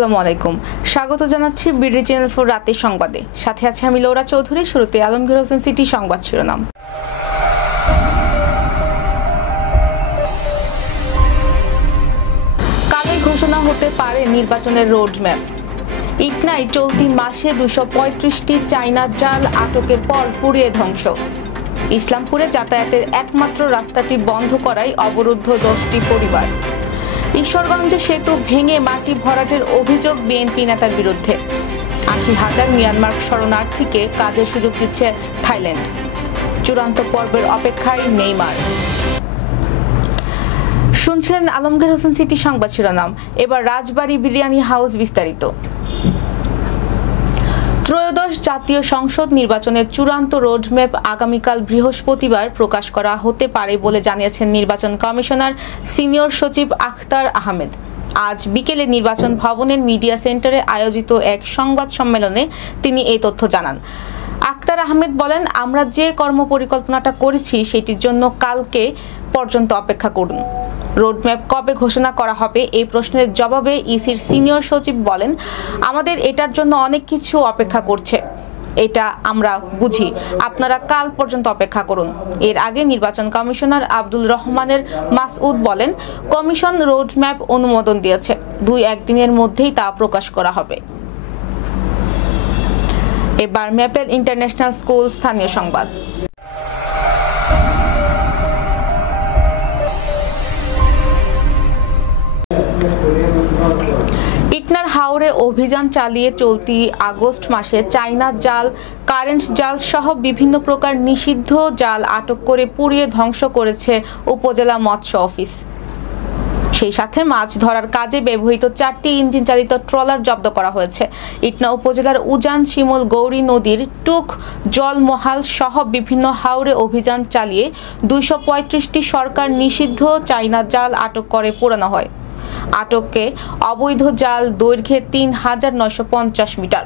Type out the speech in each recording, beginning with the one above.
আসসালামু আলাইকুম, স্বাগত জানাচ্ছি বিডি চ্যানেল 4 রাতের সংবাদে। সাথে আছে আমি লৌরা চৌধুরী। শুরুতে আলমগীর হোসেন সিটি সংবাদ শিরোনাম। কালে ঘোষণা হতে পারে নির্বাচনের রোডম্যাপ। ইটনায় চলতি মাসে 235টি চায়না জাল আটকের পর পুড়িয়ে ধ্বংস। ইসলামপুরে যাতায়াতের একমাত্র রাস্তাটি বন্ধ করায় অবরুদ্ধ 10টি পরিবার। ঈশ্বরগঞ্জে সেতু ভেঙে মাটি ভরাটের অভিযোগ বিএনপি নেতার বিরুদ্ধে। 80,000 মিয়ানমার শরণার্থীকে কাজের সুযোগ দিচ্ছে থাইল্যান্ড। চূড়ান্ত পর্বের অপেক্ষায় নেইমার। শুনছিলেন আলমগীর হোসেন সিটি সংবাদ শিরোনাম। এবার রাজবাড়ী বিরিয়ানি হাউস বিস্তারিত। ত্রয়োদশ জাতীয় সংসদ নির্বাচনের চূড়ান্ত রোডম্যাপ আগামীকাল বৃহস্পতিবার প্রকাশ করা হতে পারে বলে জানিয়েছেন নির্বাচন কমিশনার সিনিয়র সচিব আখতার আহমেদ। আজ বিকেলে নির্বাচন ভবনের মিডিয়া সেন্টারে আয়োজিত এক সংবাদ সম্মেলনে তিনি এই তথ্য জানান। আখতার আহমেদ বলেন, আমরা যে কর্মপরিকল্পনাটা করেছি সেটির জন্য কালকে পর্যন্ত অপেক্ষা করুন। রোডম্যাপ কবে ঘোষণা করা হবে এই প্রশ্নের জবাবে ইসির সিনিয়র সচিব বলেন, আমাদের এটার জন্য অনেক কিছু অপেক্ষা করছে, এটা আমরা বুঝি, আপনারা কাল পর্যন্ত অপেক্ষা করুন। এর আগে নির্বাচন কমিশনার আব্দুল রহমানের মাসউদ বলেন, কমিশন রোডম্যাপ অনুমোদন দিয়েছে, 2-1 দিনের মধ্যেই তা প্রকাশ করা হবে। এবার ম্যাপেল ইন্টারন্যাশনাল স্কুল স্থানীয় সংবাদ। ইটনার হাওরে অভিযান চালিয়ে চলতি আগস্ট মাসে চায়না জাল, কারেন্ট জাল সহ বিভিন্ন প্রকার নিষিদ্ধ জাল আটক করে পুড়িয়ে ধ্বংস করেছে উপজেলা মৎস্য অফিস। সেই সাথে মাছ ধরার কাজে ব্যবহৃত 4টি ইঞ্জিন চালিত ট্রলার জব্দ করা হয়েছে। ইটনা উপজেলার উজান, শিমুল, গৌরী নদীর টুক, জলমহাল সহ বিভিন্ন হাওরে অভিযান চালিয়ে 235টি সরকার নিষিদ্ধ চায়না জাল আটক করে পোড়ানো হয়। আটকে অবৈধ জাল দৈর্ঘ্যে 3,950 মিটার,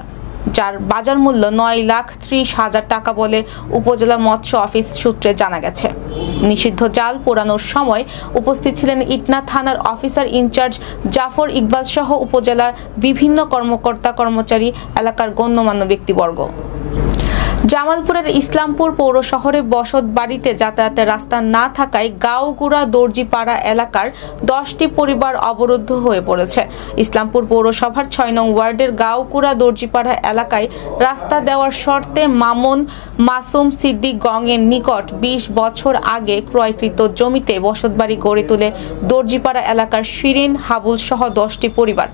যার বাজার মূল্য 9,30,000 টাকা বলে উপজেলা মৎস্য অফিস সূত্রে জানা গেছে। নিষিদ্ধ জাল পোড়ানোর সময় উপস্থিত ছিলেন ইটনা থানার অফিসার ইনচার্জ জাফর ইকবাল সহ উপজেলার বিভিন্ন কর্মকর্তা কর্মচারী, এলাকার গণ্যমান্য ব্যক্তিবর্গ। জামালপুরের ইসলামপুর পৌর শহরে বসত বাড়িতে যাতায়াতের রাস্তা না থাকায় গাঁওগুড়া দর্জিপাড়া এলাকার 10টি পরিবার অবরুদ্ধ হয়ে পড়েছে। ইসলামপুর পৌরসভার 6 নং ওয়ার্ডের গাঁওগুড়া দর্জিপাড়া এলাকায় রাস্তা দেওয়ার শর্তে মামুন মাসুম সিদ্দিক গঙের নিকট 20 বছর আগে ক্রয়কৃত জমিতে বসতবাড়ি গড়ে তুলে দর্জিপাড়া এলাকার শিরিন, হাবুল সহ 10টি পরিবার।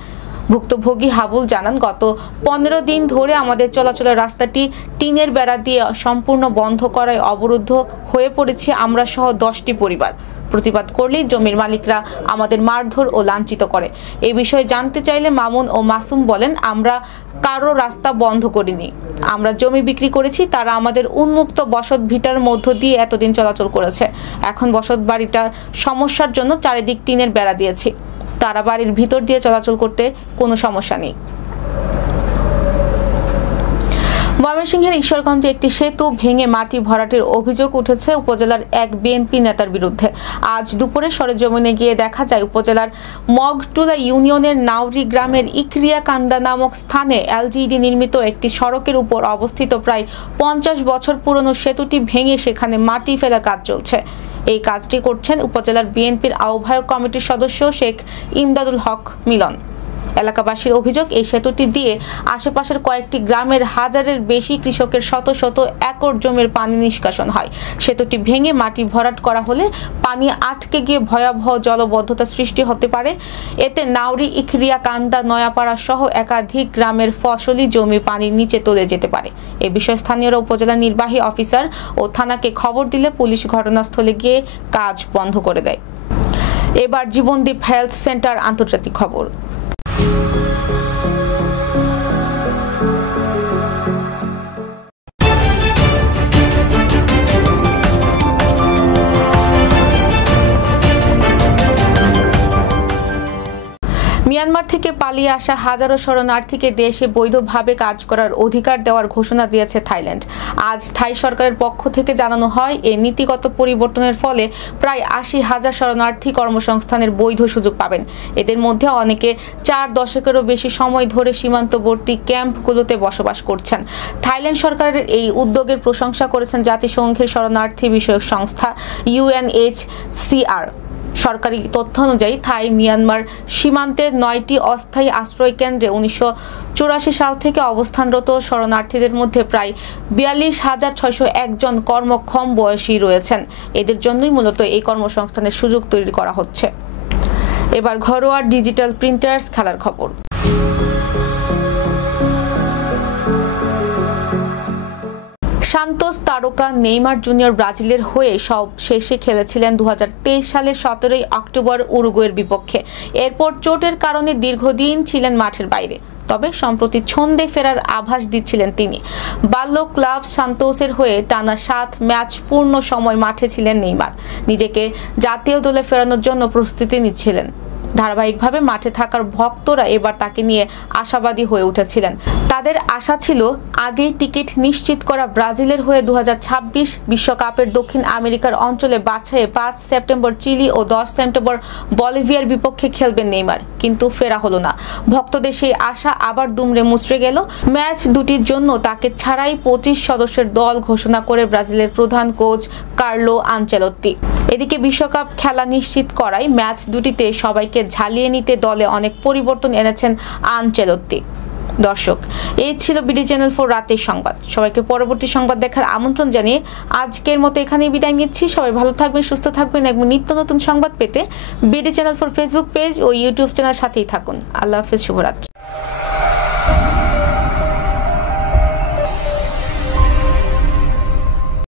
ভুক্তভোগী হাবুল জানান, গত 15 দিন ধরে আমাদের চলাচলের রাস্তাটি টিনের বেড়া দিয়ে সম্পূর্ণ বন্ধ করায় অবরুদ্ধ হয়ে পড়েছি আমরা সহ 10টি পরিবার। প্রতিবাদ করলেই জমির মালিকরা আমাদের মারধর ও লাঞ্ছিত করে। এই বিষয়ে জানতে চাইলে মামুন ও মাসুম বলেন, আমরা কারো রাস্তা বন্ধ করিনি, আমরা জমি বিক্রি করেছি, তারা আমাদের উন্মুক্ত বসত ভিটার মধ্য দিয়ে এতদিন চলাচল করেছে। এখন বসত বাড়িটার সমস্যার জন্য চারিদিক টিনের বেড়া দিয়েছি, তারা বাড়ির ভিতর দিয়ে চলাচল করতে কোনো সমস্যা নেই। ময়মনসিংহের ঈশ্বরগঞ্জে একটি সেতু ভেঙে মাটি ভরাটের অভিযোগ উঠেছে উপজেলার এক বিএনপি নেতার বিরুদ্ধে। আজ দুপুরে সরেজমিনে গিয়ে দেখা যায় উপজেলার মগটুলা ইউনিয়নের নাউরি গ্রামের ইকরিয়া কান্দা নামক স্থানে এলজিডি নির্মিত একটি সড়কের উপর অবস্থিত প্রায় 50 বছর পুরনো সেতুটি ভেঙে সেখানে মাটি ফেলার কাজ চলছে। এই কাজটি করছেন উপজেলার বিএনপির আহ্বায়ক কমিটির সদস্য শেখ ইমদাদুল হক মিলন। এলাকাবাসীর অভিযোগ, এই সেতুটি দিয়ে আশেপাশের কয়েকটি গ্রামের হাজারের বেশি কৃষকের শত শত একর জমির পানি নিষ্কাশন হয়। সেতুটি ভেঙে মাটি ভরাট করা হলে পানি আটকে গিয়ে ভয়াবহ জলবদ্ধতা সৃষ্টি হতে পারে। এতে নাউরি, ইখরিয়া, কান্দা, নয়াপাড়া সহ একাধিক গ্রামের ফসলি জমি পানির নিচে তলে যেতে পারে। এ বিষয়ে স্থানীয়রা উপজেলা নির্বাহী অফিসার ও থানাকে খবর দিলে পুলিশ ঘটনাস্থলে গিয়ে কাজ বন্ধ করে দেয়। এবার জীবনদীপ হেলথ সেন্টার আন্তর্জাতিক খবর। মিয়ানমার থেকে পালিয়ে আসা হাজারো শরণার্থীকে দেশে বৈধভাবে কাজ করার অধিকার দেওয়ার ঘোষণা দিয়েছে থাইল্যান্ড। আজ থাই সরকারের পক্ষ থেকে জানানো হয়, এই নীতিগত পরিবর্তনের ফলে প্রায় ৮০,০০০ শরণার্থী কর্মসংস্থানের বৈধ সুযোগ পাবেন। এদের মধ্যে অনেকে ৪ দশকেরও বেশি সময় ধরে সীমান্তবর্তী ক্যাম্পগুলোতে বসবাস করছেন। থাইল্যান্ড সরকারের এই উদ্যোগের প্রশংসা করেছেন জাতিসংঘের শরণার্থী বিষয়ক সংস্থা UNHCR। সরকারি তথ্য অনুযায়ী থাই মিয়ানমার সীমান্তের ৯টি অস্থায়ী আশ্রয় কেন্দ্রে ১৯৮৪ সাল থেকে অবস্থানরত শরণার্থীদের মধ্যে প্রায় ৪২,৬০১ জন কর্মক্ষম বয়সী রয়েছেন। এদের জন্যই মূলত এই কর্মসংস্থানের সুযোগ তৈরি করা হচ্ছে। এবার ঘরোয়া ডিজিটাল প্রিন্টার্স খেলার খবর। সান্তোস তারকা নেইমার জুনিয়র ব্রাজিলের হয়ে সব শেষে খেলেছিলেন ২০২৩ সালের ১৭ অক্টোবর উরুগুয়ের বিপক্ষে। এরপর চোটের কারণে দীর্ঘদিন ছিলেন মাঠের বাইরে। তবে সম্প্রতি ছন্দে ফেরার আভাস দিচ্ছিলেন তিনি। বাল্য ক্লাব সান্তোসের হয়ে টানা ৭ ম্যাচ পূর্ণ সময় মাঠে ছিলেন নেইমার। নিজেকে জাতীয় দলে ফেরানোর জন্য প্রস্তুতি নিচ্ছিলেন। ধারাবাহিকভাবে মাঠে থাকার ভক্তরা এবার তাকে নিয়ে আশাবাদী হয়ে উঠেছিলেন। তাদের আশা ছিল আগেই টিকিট নিশ্চিত করা ব্রাজিলের হয়ে ২০২৬ বিশ্বকাপের দক্ষিণ আমেরিকার অঞ্চলে বাছাইয়ে ৫ সেপ্টেম্বর চিলি ও ১০ সেপ্টেম্বর বলিভিয়ার বিপক্ষে খেলবেন নেইমার, কিন্তু ফেরা হলো না। ভক্তদের সেই আশা আবার দুমড়ে মুচড়ে গেল। ম্যাচ দুটির জন্য তাকে ছাড়াই ২৫ সদস্যের দল ঘোষণা করে ব্রাজিলের প্রধান কোচ কার্লো আনচেলত্তি। এদিকে বিশ্বকাপ খেলা নিশ্চিত করায় ম্যাচ দুটিতে সবাইকে ঝালিয়ে নিতে দলে অনেক পরিবর্তন এনেছেন আনচেলত্তি। দর্শক, এই ছিল বিডি চ্যানেল 4 রাতের সংবাদ। সবাইকে পরবর্তী সংবাদ দেখার আমন্ত্রণ জানিয়ে আজকের মতো এখানেই বিদায় নিচ্ছি। সবাই ভালো থাকবেন, সুস্থ থাকবেন এবং নিত্য নতুন সংবাদ পেতে বিডি চ্যানেল 4 ফেসবুক পেজ ও ইউটিউব চ্যানেল সাথেই থাকুন। আল্লাহ হাফেজ, শুভরাত্রি।